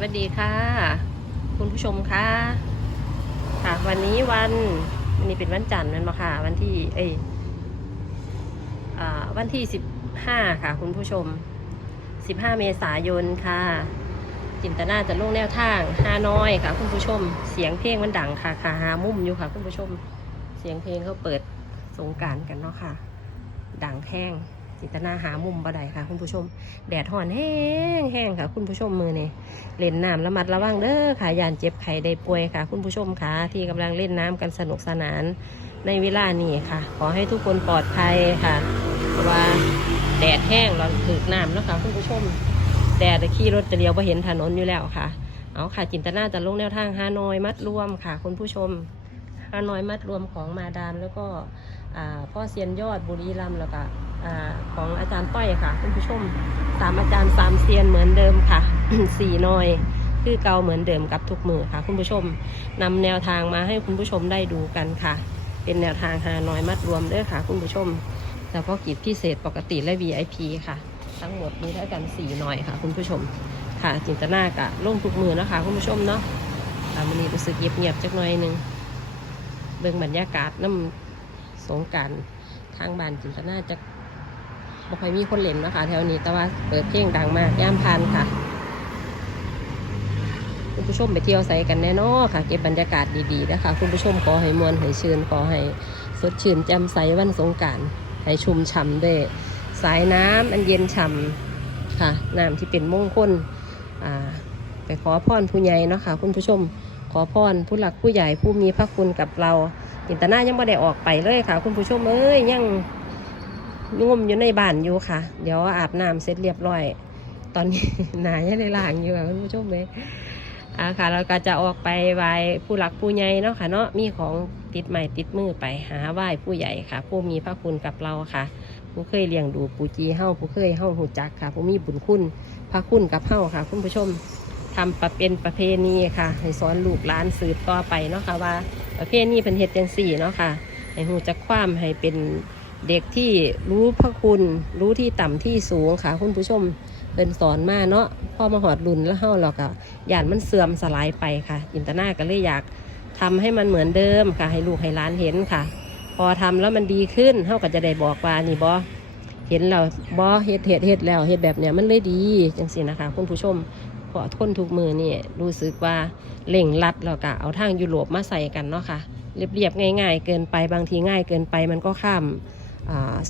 วัสดีค่ะ คุณผู้ชมค่ะ ค่ะ วันนี้วันวันนี้เป็นวันจันทร์มันมาค่ะ วันที่ เอยอ่าวันที่สิบห้าค่ะ คุณผู้ชมสิบห้าเมษายนค่ะ จินตนาจะลงแนวทางฮานอยค่ะ คุณผู้ชม เสียงเพลงมันดังค่ะค่ะหามุ่มอยู่ค่ะ คุณผู้ชม เสียงเพลงเขาเปิดสงการกันเนาะค่ะ ดังแห้ง จินตนาหามุมบ่ได้ค่ะ คุณผู้ชม แดดห่อนแห้งแห้งค่ะ คุณผู้ชมมือนี่เล่นน้ำระมัดระวังเด้อค่ะยานเจ็บไข้ได้ป่วยค่ะ คุณผู้ชมค่ะที่กำลังเล่นน้ำกันสนุกสนานในเวลานี้ค่ะ ขอให้ทุกคนปลอดภัยค่ะเพราะว่าแดดแห้งเราถึกน้ำแล้วค่ะคุณผู้ชม แดดขี่รถจะเลี้ยวไปเห็นถนนอยู่แล้วค่ะเอาค่ะจินตนาจะลงแนวทางฮานอยมัดรวมค่ะ คุณผู้ชมฮานอยมัดรวมของมาดามแล้วก็พ่อเซียนยอดบุรีรัมย์แล้วก็ อของอาจารย์ต้อยค่ะคุณผู้ชมสามอาจารย์สามเซียนเหมือนเดิมค่ะสี่นอยคือเก่าเหมือนเดิมกับทุกมือค่ะ คุณผู้ชมนำแนวทางมาให้คุณผู้ชมได้ดูกันค่ะ เป็นแนวทางฮานอยมัดรวมเด้อค่ะ คุณผู้ชมเฉพาะกิจพิเศษปกติและ VIP ค่ะ ทั้งหมดมีเท่ากันสี่น่อยค่ะ คุณผู้ชมค่ะจินตนากะลงทุกมือนะคะคุณผู้ชมเนาะอ่ามันนี้รู้สึกเงียบๆจักหน่อยหนึงเบิ่งบรรยากาศน้ำสงการทางบ้านจินตนาจะ บ่ค่อยมีคนเล่นนะคะแถวนี้แต่ว่าเปิดเพลงดังมากย่ามพานค่ะคุณผู้ชมไปเที่ยวใส่กันแน่นอนค่ะ เก็บบรรยากาศดีๆนะคะ คุณผู้ชมขอให้มวลให้ชื่นขอให้สดชื่นแจ่มใสวันสงการให้ชุ่มฉ่ำด้วยสายน้ำอันเย็นฉ่ำค่ะน้ำที่เป็นมงคลอ่าไปขอพรผู้ใหญ่เนาะค่ะ คุณผู้ชมขอพรผู้หลักผู้ใหญ่ผู้มีพระคุณกับเราอินตนายังไม่ได้ออกไปเลยค่ะ คุณผู้ชมเอ้ยยัง งมอยู่ในบ้านอยู่ค่ะ เดี๋ยวอาบน้ำเสร็จเรียบร้อย ตอนนี้หนายังเลยล่างอยู่ค่ะคุณผู้ชมเลยอ่าค่ะ เราก็จะออกไปไหว้ผู้หลักผู้ใหญ่เนาะค่ะเนาะมีของติดใหม่ติดมือไปหาไหว้ผู้ใหญ่ค่ะ ผู้มีพระคุณกับเราค่ะ ผู้เคยเลี้ยงดูปูจีเฮ้าผู้เคยเฮ้าหูจักค่ะ ผู้มีบุญคุณพระคุณกับเฮ้าค่ะ คุณผู้ชมทำประเป็นประเพณีค่ะ ให้สอนลูกหลานสืบต่อไปเนาะค่ะว่าประเพณีเป็นเฮ็ดจังสี่เนาะค่ะให้หูจักความให้เป็น เด็กที่รู้พระคุณ รู้ที่ต่ำที่สูงค่ะคุณผู้ชมเป็นสอนมาเนาะพ่อมาหอดรุนแล้วเฮาเราก็ยานมันเสื่อมสลายไปค่ะ จินตนาก็เลยอยากทำให้มันเหมือนเดิมค่ะ ให้ลูกให้ล้านเห็นค่ะ พอทำแล้วมันดีขึ้นเท่ากับจะได้บอกว่านี่บอเห็นเราบอเฮ็ดเฮ็ดเฮ็ดแล้วเฮ็ดแบบเนี้ยมันเลยดีจังสินะคะ คุณผู้ชมขอทนทุกมือนี่รู้สึกว่าเล่งรัดแล้วก็เอาทางยุโรปมาใส่กันเนาะค่ะเรียบๆง่าย ๆ เกินไปบางทีง่ายเกินไปมันก็ข้าม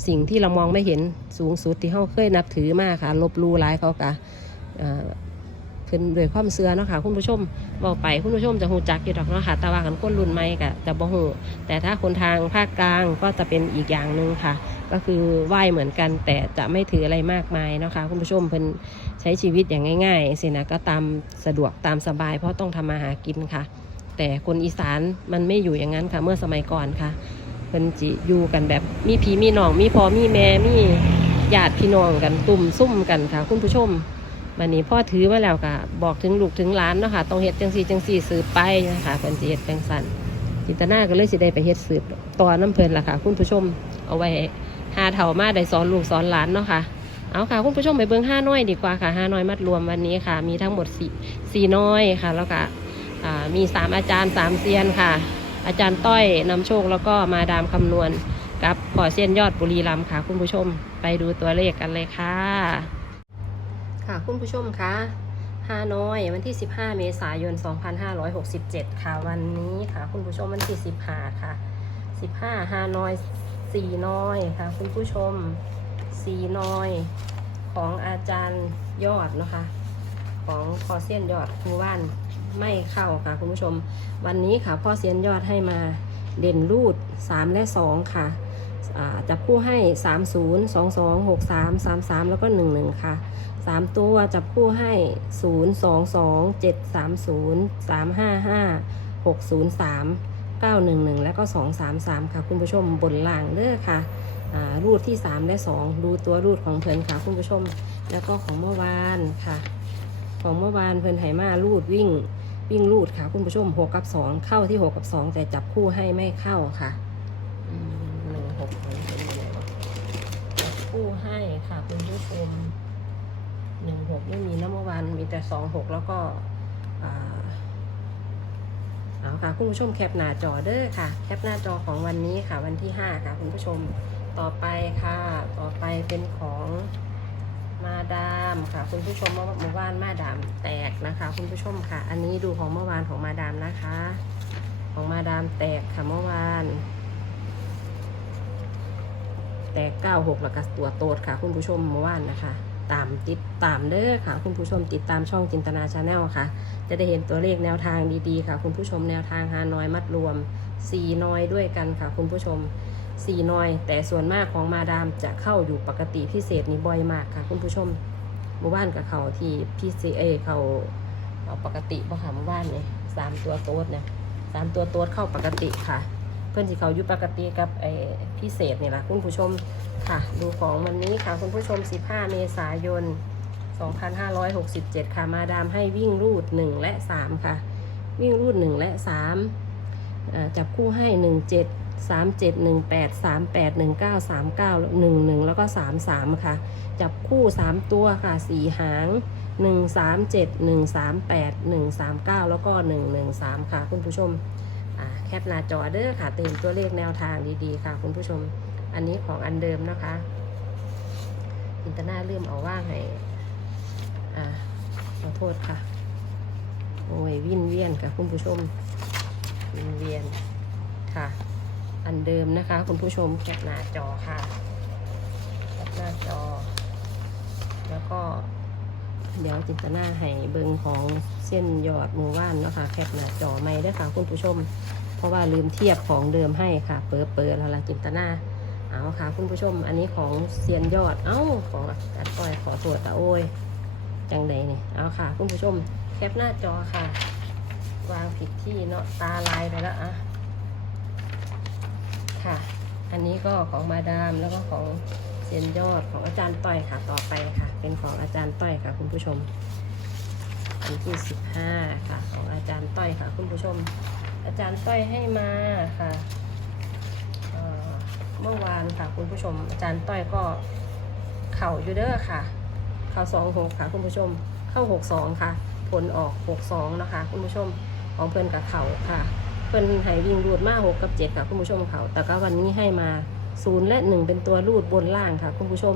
สิ่งที่เรามองไม่เห็นสูงสุดที่เขาเคยนับถือมากค่ะ ลบลูร้ายเขากะอ่าขึ้นด้วยความเสื่อเนาะค่ะคุณผู้ชมบอกไปคุณผู้ชมจะหูจักอยู่ดอกเนาะค่ะแต่ว่ากันคนรุ่นใหม่ก็จะบ่หูแต่ถ้าคนทางภาคกลางก็จะเป็นอีกอย่างหนึ่งค่ะ ก็คือไหว้เหมือนกัน แต่จะไม่ถืออะไรมากมายเนาะค่ะคุณผู้ชมเพิ่นใช้ชีวิตอย่างง่ายๆสินะก็ตามสะดวกตามสบาย เพราะต้องทำมาหากินค่ะ แต่คนอีสานมันไม่อยู่อย่างนั้นค่ะ เมื่อสมัยก่อนค่ะ เพิ่นจิอยู่กันแบบมีพี่มีน้อง มีพ่อมีแม่มีญาติพี่น้องกันตุ่มซุ่มกันค่ะ คุณผู้ชมวันนี้พ่อถือมาแล้วค่ะ บอกถึงลูกถึงหลานเนาะค่ะต้องเฮ็ดจังสี่จังสี่สืบไปนะคะเพิ่นสิเฮ็ดจังสันจินตนาก็เลยสิได้ไปเฮ็ดสืบต่อน้ำเพิ่นล่ะค่ะ คุณผู้ชมเอาไว้หาเถ่ามาได้สอนลูกสอนหลานเนาะค่ะเอาค่ะคุณผู้ชมไปเบิ่งห้าน้อยดีกว่าค่ะห้าน้อยมัดรวมวันนี้ค่ะ มีทั้งหมดสี่สี่น้อยค่ะ แล้วก็มีสามอาจารย์สามเซียนค่ะ อาจารย์ต้อยนำโชคแล้วก็มาดามคำนวณกับขอเซียนยอดบุรีรัมย์ค่ะคุณผู้ชม ไปดูตัวเลขกันเลยค่ะ ค่ะคุณผู้ชมคะฮานอยวันที่ 15 เมษายน 2567 ค่ะวันนี้ค่ะคุณผู้ชมวันที่ 15 ค่ะ 15ฮานอย4น้อยค่ะคุณผู้ชม4น้อยของอาจารย์ยอดนะคะ ของพอเซียนยอดครูว่านไม่เข้าค่ะคุณผู้ชม วันนี้ค่ะพ่อเซียนยอดให้มาเด่นรูด 3 และ 2 ค่ะจับคู่ให้ 30 22 63 33 แล้วก็ 11 ค่ะสามตัวจับคู่ให้ศูนย์สองสองเจ็ดสามศูนย์สามห้าห้าหกศูนย์สามเก้าหนึ่งหนึ่งแล้วก็สองสามสามค่ะ คุณผู้ชมบนล่างเด้อค่ะรูดที่สามและสองดูตัวรูดของเพิ่นค่ะคุณผู้ชม แล้วก็ของเมื่อวานค่ะ ของเมื่อวานเพิ่นไหมารูดวิ่งวิ่งรูดค่ะ คุณผู้ชมหกกับสองเข้าที่หกกับสองแต่จับคู่ให้ไม่เข้าค่ะหนึ่งหกมันเป็นยังไงวะจับคู่ให้ค่ะคุณผู้ชมหนึ่งหกไม่มีนะเมื่อวานมีแต่สองหกแล้วก็เอาค่ะคุณผู้ชมแคปหน้าจอเด้อค่ะ แคปหน้าจอของวันนี้ค่ะ วันที่5ค่ะคุณผู้ชมต่อไปค่ะ ต่อไปเป็นของ มาดามค่ะ คุณผู้ชมเมื่อเมื่อวานมาดามแตกนะคะ คุณผู้ชมค่ะ อันนี้ดูของเมื่อวานของมาดามนะคะ ของมาดามแตกค่ะเมื่อวาน แตก96แล้วก็ตัวโตดค่ะ คุณผู้ชมเมื่อวานนะคะ ตามติดตามเด้อค่ะ คุณผู้ชมติดตามช่องจินตนาชาแนลค่ะ จะได้เห็นตัวเลขแนวทางดีๆค่ะ คุณผู้ชมแนวทางฮานอยมัดรวม4น้อยด้วยกันค่ะ คุณผู้ชม 4น้อย แต่ส่วนมากของมาดามจะเข้าอยู่ปกติพิเศษนี่บ่อยมากค่ะคุณผู้ชมเมื่อวานกับเขาที่พีซีเอเขาเอาปกติบ่ค่ะเมื่อวานเนี่ยสามตัวโต๊ดเนี่ยสามตัวโต๊ดเข้าปกติค่ะ เพื่อนที่เขาอยู่ปกติกับไอ้พิเศษนี่แหละคุณผู้ชมค่ะ ดูของวันนี้ค่ะคุณผู้ชม 15 เมษายน 2567 ค่ะมาดามให้วิ่งรูด 1 และ 3 ค่ะ วิ่งรูด 1 และ 3 จับคู่ให้ 17 37 18 38 19 39 11 แล้วก็ 33 ค่ะ จับคู่ 3 ตัวค่ะ 4 หาง 137 138 139 แล้วก็ 113 ค่ะ คุณผู้ชมแคปหน้าจอเด้อค่ะเติมตัวเลขแนวทางดีๆ ค่ะ คุณผู้ชม อันนี้ของอันเดิมนะคะ อินเตอร์น่าลืมเอาว่างให้อ่าขอโทษค่ะ โอ้ยวิ่นเวียนค่ะ คุณผู้ชม วนเวียนค่ะ อันเดิมนะคะ คุณผู้ชมแคปหน้าจอค่ะแคปหน้าจอ แล้วก็ เดี๋ยวจินตนาให้เบิงของเส้นยอดมูว่านเนาะค่ะแคปหน้าจอไม่ได้ค่ะ คุณผู้ชม เพราะว่าลืมเทียบของเดิมให้ค่ะ เปิดเปิดแล้วละจินตนาเอาค่ะ คุณผู้ชมอันนี้ของเซียนยอด เอ้าของอัดก้อยขอตรวจตะโอ้ยจังใดนี่เอาค่ะ คุณผู้ชมแคปหน้าจอค่ะ วางผิดที่เนาะตาลายไปแล้วอะค่ะ อันนี้ก็ของมาดามแล้วก็ของเซียนยอดของอาจารย์ต้อยค่ะต่อไปค่ะ เป็นของอาจารย์ต้อยค่ะ คุณผู้ชมอันที่สิบห้าค่ะ ของอาจารย์ต้อยค่ะ คุณผู้ชม อาจารย์ต้อยให้มาค่ะเอ่อเมื่อวานค่ะ คุณผู้ชม อาจารย์ต้อยก็เข่าอยู่เด้อค่ะเข่าสองหกค่ะ คุณผู้ชมเข้าหกสองค่ะ ผลออกหกสองนะคะ คุณผู้ชม ของเพื่อนกับเขาค่ะ เพื่อนให้วิ่งรูดมาหกกับเจ็ดค่ะคุณผู้ชมเขาแต่ก็วันนี้ให้มาศูนย์และหนึ่งเป็นตัวรูดบนล่างค่ะคุณผู้ชม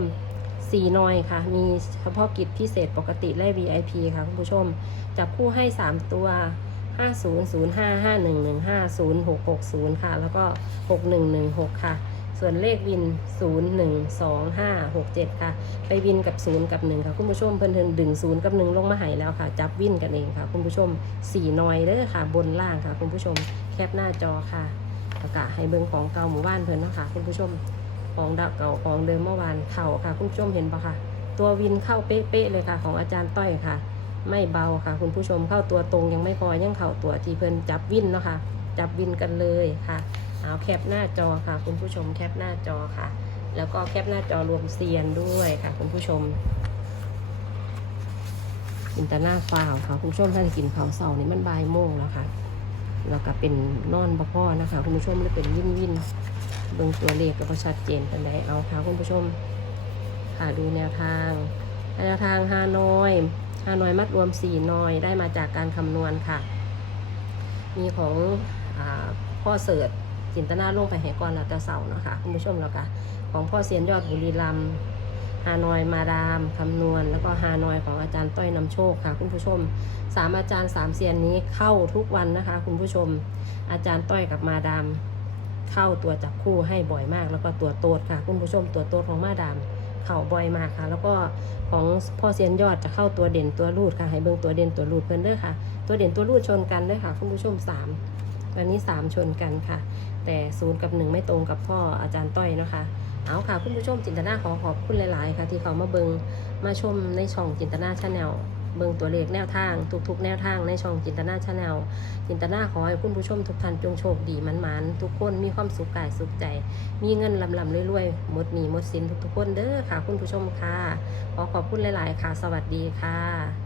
สี่นอยค่ะ มีเฉพาะกิจพิเศษปกติและ VIP ค่ะคุณผู้ชม จับคู่ให้สามตัวห้าศูนย์ศูนย์ห้าห้าหนึ่งหนึ่งห้าศูนย์หกหกศูนย์ค่ะ แล้วก็หกหนึ่งหนึ่งหกค่ะ ส่วนเลขวินศูนย์หนึ่งสองห้าหกเจ็ดค่ะ ไปวินกับศูนย์กับหนึ่งค่ะ คุณผู้ชมเพิ่นเพิ่นดึงศูนย์กับหนึ่งลงมาหายแล้วค่ะ จับวินกันเองค่ะ คุณผู้ชมสี่นอยเด้อค่ะ บนล่างค่ะ คุณผู้ชมแคปหน้าจอค่ะประกาศให้เบิ่งของเก่าหมู่บ้านเพิ่นเนาะค่ะ คุณผู้ชมของดาวเก่าของเดิมเมื่อวานเข่าค่ะ คุณผู้ชมเห็นปะค่ะ ตัววินเข้าเป๊ะๆเลยค่ะ ของอาจารย์ต้อยค่ะ ไม่เบาค่ะ คุณผู้ชมเข้าตัวตรงยังไม่พอยังเข่าตัวที่เพิ่นจับวินเนาะค่ะ จับวินกันเลยค่ะ เอาแคปหน้าจอค่ะ คุณผู้ชมแคปหน้าจอค่ะ แล้วก็แคปหน้าจอรวมเซียนด้วยค่ะ คุณผู้ชมกินแต่หน้าฟาวค่ะคุณผู้ชมถ้าจะกินเผาเสาร์นี่มันบายโมงแล้วค่ะแล้วก็เป็นนอนบะพ่อนะคะ คุณผู้ชมหรือเป็นวินวินเบิ่งตัวเลขก็ชัดเจนกันได้เอาค่ะคุณผู้ชมค่ะดูแนวทางแนวทางฮานอยฮานอยมัดรวม4นอยได้มาจากการคำนวณค่ะ มีของอพ่อเสิร์ช จินตนาลงไปให้ก่อนแล้วแต่เสาเนาะคะคุณผู้ชมแล้วก็ของพ่อเซียนยอดบุรีรัมย์ฮานอยมาดามคำนวณ แล้วก็ฮานอยของอาจารย์ต้อยนำโชคค่ะ คุณผู้ชมสามอาจารย์สามเซียนนี้เข้าทุกวันนะคะ คุณผู้ชม อาจารย์ต้อยกับมาดามเข้าตัวจับคู่ให้บ่อยมาก แล้วก็ตัวโตดค่ะ คุณผู้ชมตัวโตดของมาดามเข่าบ่อยมากค่ะ แล้วก็ของพ่อเซียนยอดจะเข้าตัวเด่นตัวรูดค่ะ ให้เบิ่งตัวเด่นตัวรูดเพิ่นเด้อค่ะ ตัวเด่นตัวรูดชนกันเด้วยค่ะ คุณผู้ชมสาม วันนี้สามชนกันค่ะ แต่ศูนย์กับหนึ่งไม่ตรงกับพ่ออาจารย์ต้อยนะคะเอาค่ะคุณผู้ชมจินตนาขอขอบคุณหลายๆ ค่ะ ที่เขามาเบิงมาชมในช่องจินตนาชาแนลเบิงตัวเลขแนวทาง ทุกๆ แนวทางในช่องจินตนาชาแนลจินตนาขอให้คุณผู้ชมทุกท่านจงโชคดีมันมันๆทุกคนมีความสุขกายสุขใจ มีเงินลำลำรวยๆหมดหนี้หมดสินทุกๆคนเด้อค่ะ คุณผู้ชมค่ะ ขอขอบคุณหลาย ๆ ค่ะ สวัสดีค่ะ